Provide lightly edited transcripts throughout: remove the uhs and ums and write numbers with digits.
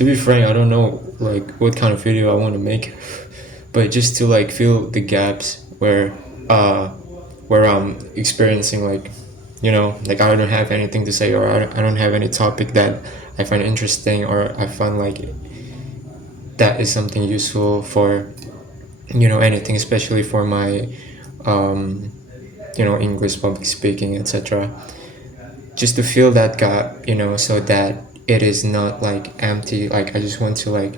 to be frank, I don't know like what kind of video I want to make, but just to like fill the gaps uh where I'm experiencing like, like I don't have anything to say, or I don't have any topic that I find interesting, or I find like that is something useful for, anything, especially for my um English public speaking, etc. Just to fill that gap, so that it is not like empty. Like I just want to like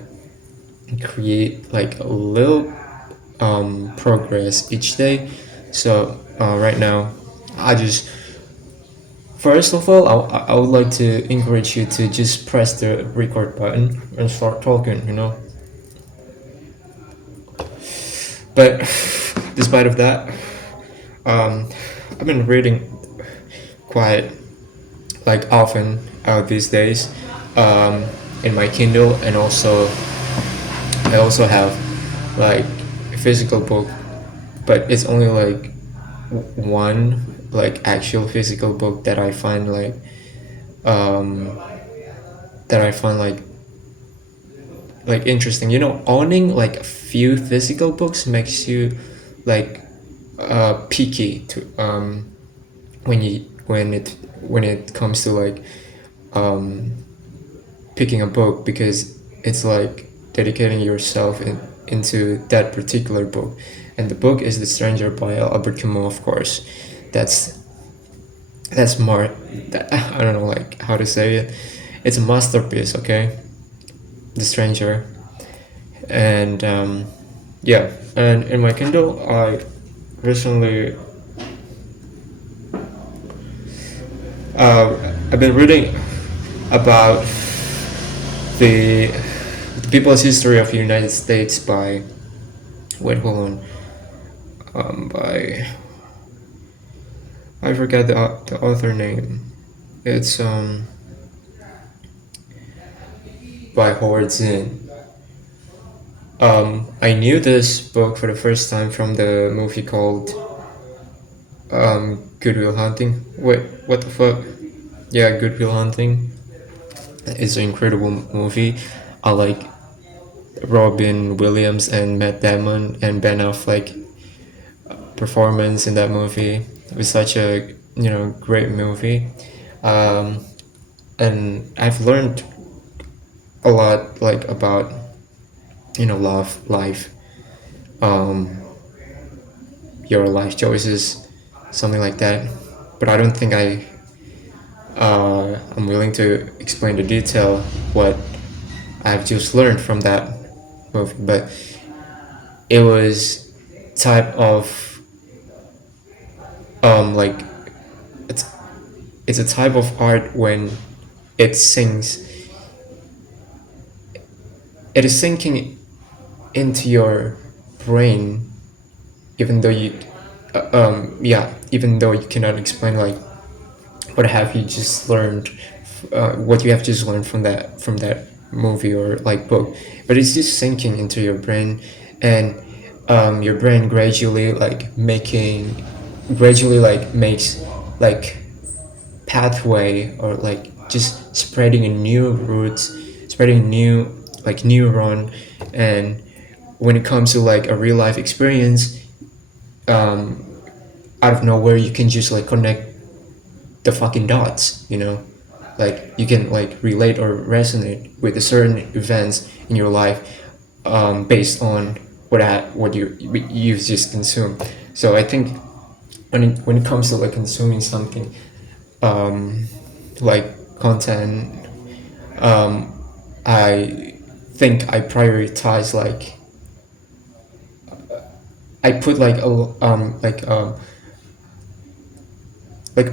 create like a little progress each day. So right now, I just first of all, I would like to encourage you to just press the record button and start talking. But despite of that, I've been reading quite like often these days in my Kindle, and also I also have like a physical book, but it's only like one like actual physical book that I find like um, interesting. Owning like a few physical books makes you like picky to when it comes to like um, picking a book, because it's like dedicating yourself into that particular book. And the book is The Stranger by Albert Camus, of course. That's more I don't know like how to say it. It's a masterpiece, okay? The Stranger. And yeah, and in my Kindle I recently I've been reading about the People's History of the United States by wait hold on by I forget the author name. It's by Howard Zinn. I knew this book for the first time from the movie called Good Will Hunting. Wait, what the fuck? Yeah, Good Will Hunting. It's an incredible movie. I like Robin Williams and Matt Damon and Ben Affleck performance in that movie. It was such a great movie, and I've learned a lot like about love, life, your life choices, something like that. But I don't think I'm willing to explain the detail what I've just learned from that movie. But it was type of like it's a type of art when it sinks. It is sinking into your brain, even though even though you cannot explain like what have you just learned, what you have just learned from that movie or like book, but it's just sinking into your brain, and your brain gradually like makes like pathway, or like just spreading a new roots, spreading new like neuron. And when it comes to like a real life experience, out of nowhere you can just like connect the fucking dots, like you can like relate or resonate with a certain events in your life, based on what you've just consumed. So I think when it comes to like consuming something, like content, I think I prioritize like I put like a like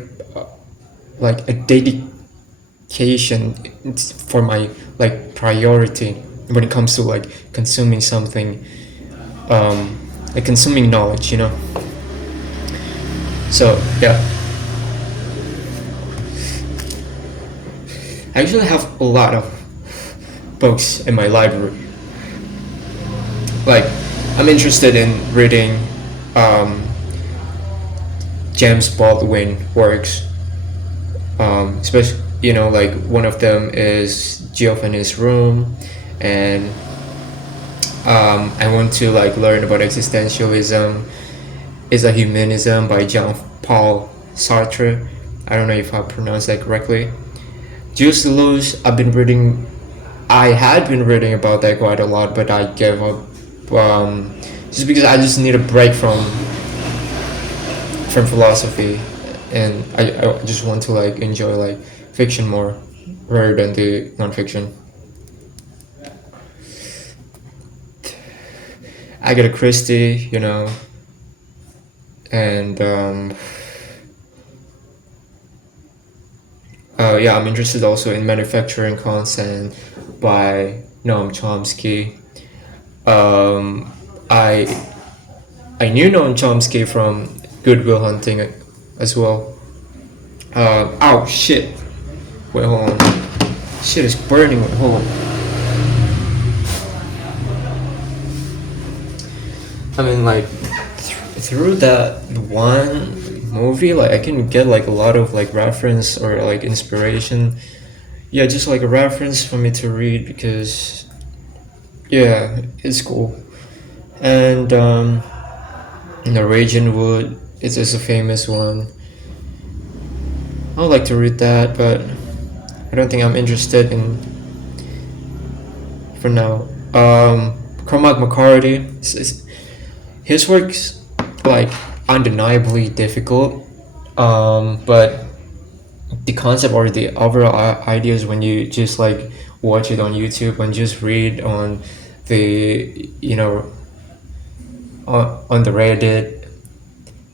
like a dedication for my like priority when it comes to like consuming something, like consuming knowledge. So yeah, I actually have a lot of books in my library. Like I'm interested in reading James Baldwin works, especially like one of them is Giovanni's Room, and I want to like learn about existentialism. Is a Humanism by Jean Paul Sartre. I don't know if I pronounced that correctly. Juice Deleuze, I had been reading about that quite a lot, but I gave up just because I just need a break from philosophy, and I just want to like enjoy like fiction more rather than the nonfiction. Agatha Christie, and yeah, I'm interested also in Manufacturing Consent by Noam Chomsky. Um, I I knew Noam Chomsky from Good Will Hunting as well. Ow, shit. Wait, hold on. Shit is burning. Wait, hold on. I mean, like, through that one movie, like, I can get, like, a lot of, like, reference or, like, inspiration. Yeah, just, like, a reference for me to read because, yeah, it's cool. And, Norwegian Wood is just a famous one. I would like to read that, but I don't think I'm interested in for now. Cormac McCarthy, his work's like undeniably difficult, but the concept or the overall ideas when you just like watch it on YouTube and just read on the on the Reddit,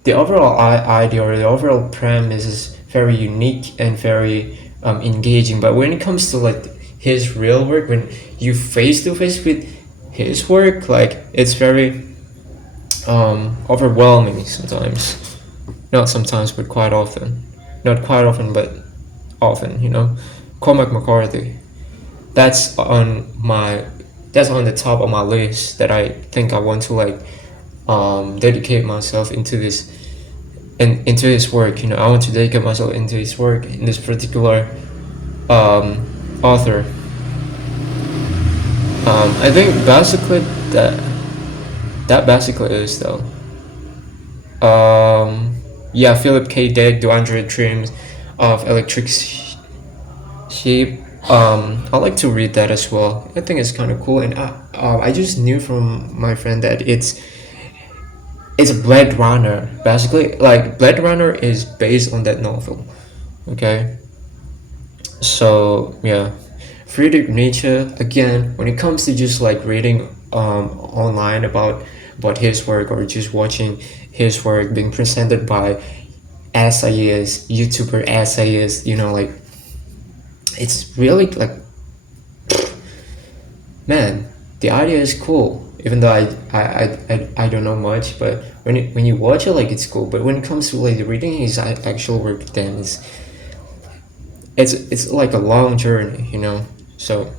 the overall idea or the overall premise is very unique and very engaging. But when it comes to like his real work, when you face to face with his work, like it's very overwhelming sometimes. Not sometimes, but quite often. Not quite often, but often. Cormac McCarthy. That's on the top of my list that I think I want to like dedicate myself into this and into his work. I want to dedicate myself into his work in this particular author. I think basically that basically is though. Yeah, Philip K. Dick, The 100 Dreams of Electric Sheep. I like to read that as well. I think it's kind of cool, and I just knew from my friend that it's a Blade Runner. Basically, like Blade Runner is based on that novel. Okay, so yeah, Friedrich Nietzsche again. When it comes to just like reading online about his work or just watching his work being presented by essayists, YouTuber essayists, like it's really like, man, the idea is cool. Even though I don't know much, but when you watch it, like it's cool. But when it comes to like reading his actual work, then it's like a long journey. So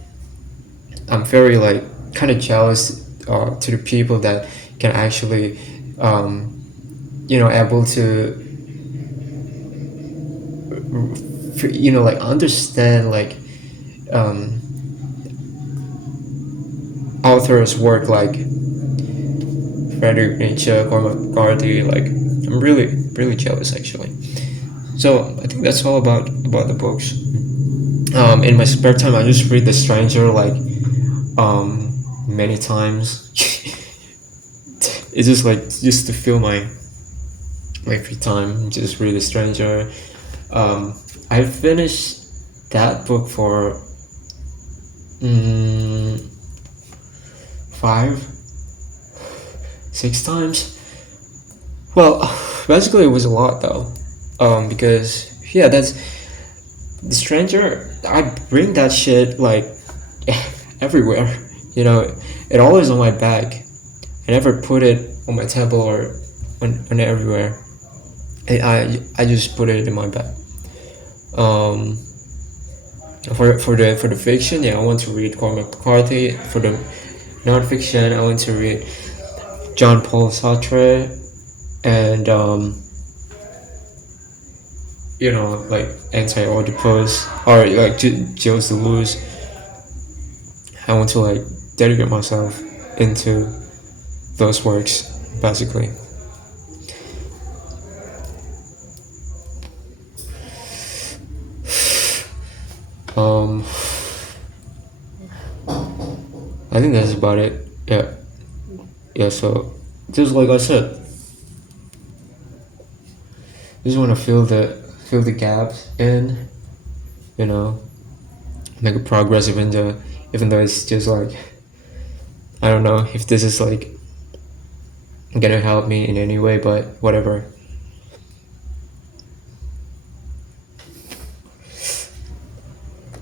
I'm very like kind of jealous to the people that can actually able to like understand like authors work like Friedrich Nietzsche, Cormac McCarthy. Like I'm really jealous actually. So I think that's all about the books. In my spare time I just read The Stranger like many times. It's just like just to fill my free time, just read The Stranger. I finished that book for 5, 6 times. Well, basically it was a lot though, because yeah, that's The Stranger. I bring that shit like everywhere. It always on my bag. I never put it on my table or on everywhere. I just put it in my bag. For the fiction, yeah, I want to read Cormac McCarthy. For the non-fiction, I want to read Jean Paul Sartre and like anti-Oedipus or like Jails to lose. I want to like dedicate myself into those works, basically. Um, I think that's about it. Yeah, yeah. So just like I said, just want to fill the gaps in, you know, make a progress even though it's just like I don't know if this is like gonna help me in any way, but whatever.